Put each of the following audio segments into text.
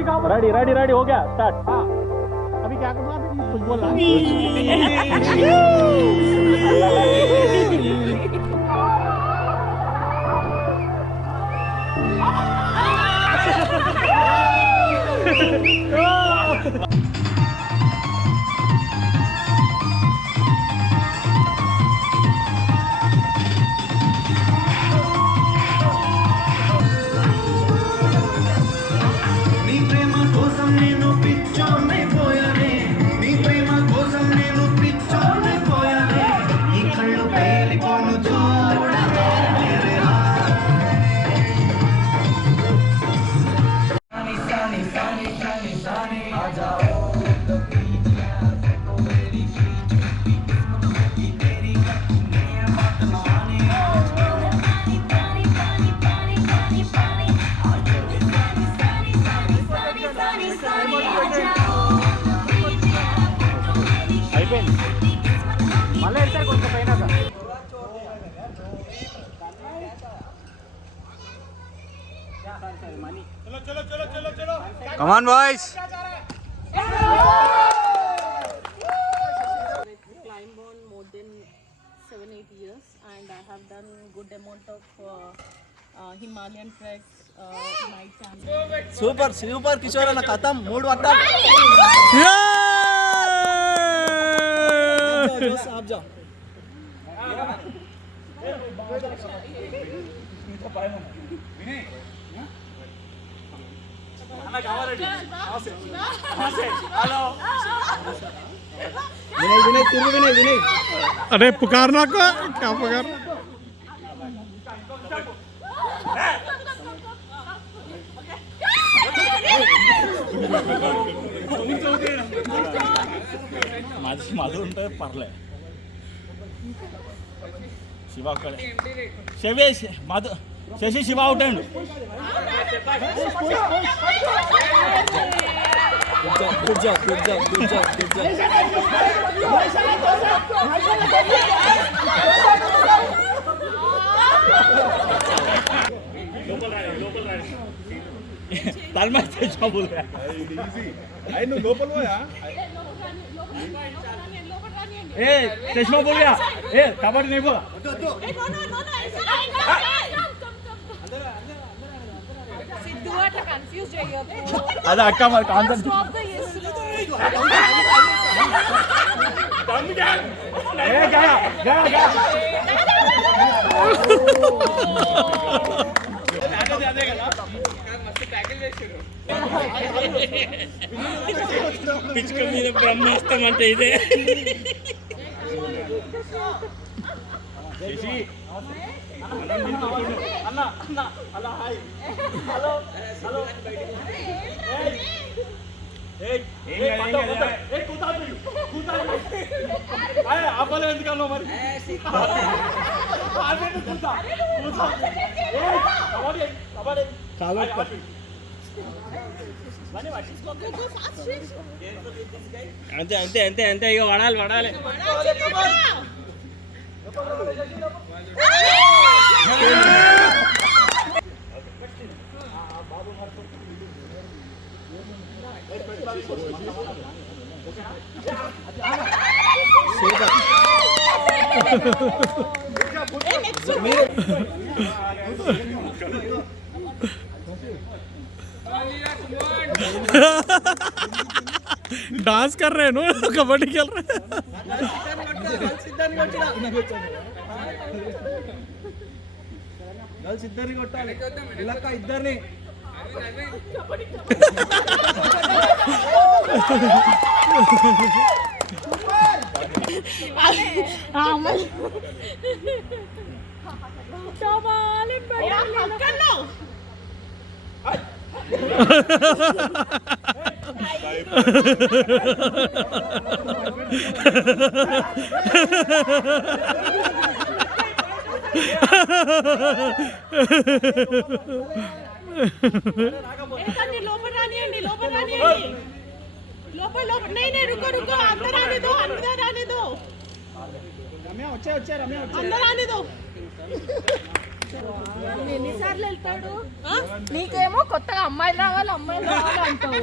Ready ready ready हो गया start. अभी क्या करना है? कुछ बोलना Come on, boys. ClimbOn more than 7-8 years, and I have done good amount of Himalayan treks, night camping. Super, super Kishore na khatam mood vatta. Just आप जाओ. विनय विनय विनय अरे पुकारना को क्या पुकार माझं म्हणतोय पारले शिवाकडे शेवेश माझं Shashi Shiva out and good job तालमा चष्मा बोल रहा है आई नो लोकल वो यार ए चष्मा बोल गया ए कबड्डी नहीं बोला Confused are you? अरे अक्का मत कांदन Stop the yes. ए गया పిచ్ మీద బ్రహ్మాస్త్రం అంటే ఇదే శశి అన్న అన్న హలో హాయ్ హలో హలో ఏయ్ ఏయ్ ఏయ్ కూతా అరే అప్పలే ఎందుకన్నా మరి ఆవేను కూతా ఏయ్ కబడ్డీ కబడ్డీ చాలా అంతే అంతే అంతే అంతే ఇక వడాలి వడాలి डांस कर रहे हैं नो कबड्डी खेल रहे हैं ఇద్దరిని కొట్టాలి ఇలాక ఇద్దరిని नहीं रुको रुको अंदर आने दो रम्या अच्छे रम्या अंदर आने दो ఎన్నిసార్లు వెళ్తాడు నీకేమో కొత్తగా అమ్మాయిలు రావాలి అంటావు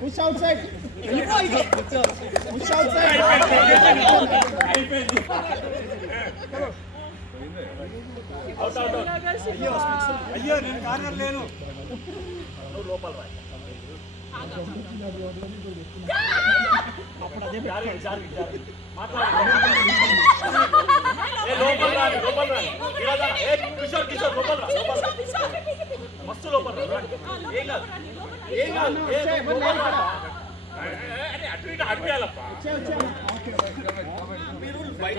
Push outside. Push outside. అయ్యో నేను కార్నర్ లేను లోపల రా అప్పుడు అదే జారి కిషోర్ లోపల రా మస్తు లోపల రా ఏం కాదు అటు ఇటు అడిగేయాలప్ప మీరు బయట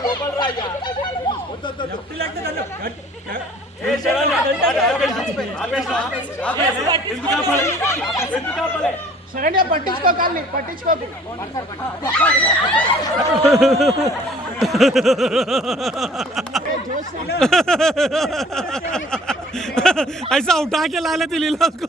లోపల రాయ్యా శరణ్య పట్టించుకోకాలి పట్టించుకోకు ऐसा उठा के ला लेती लीला उसको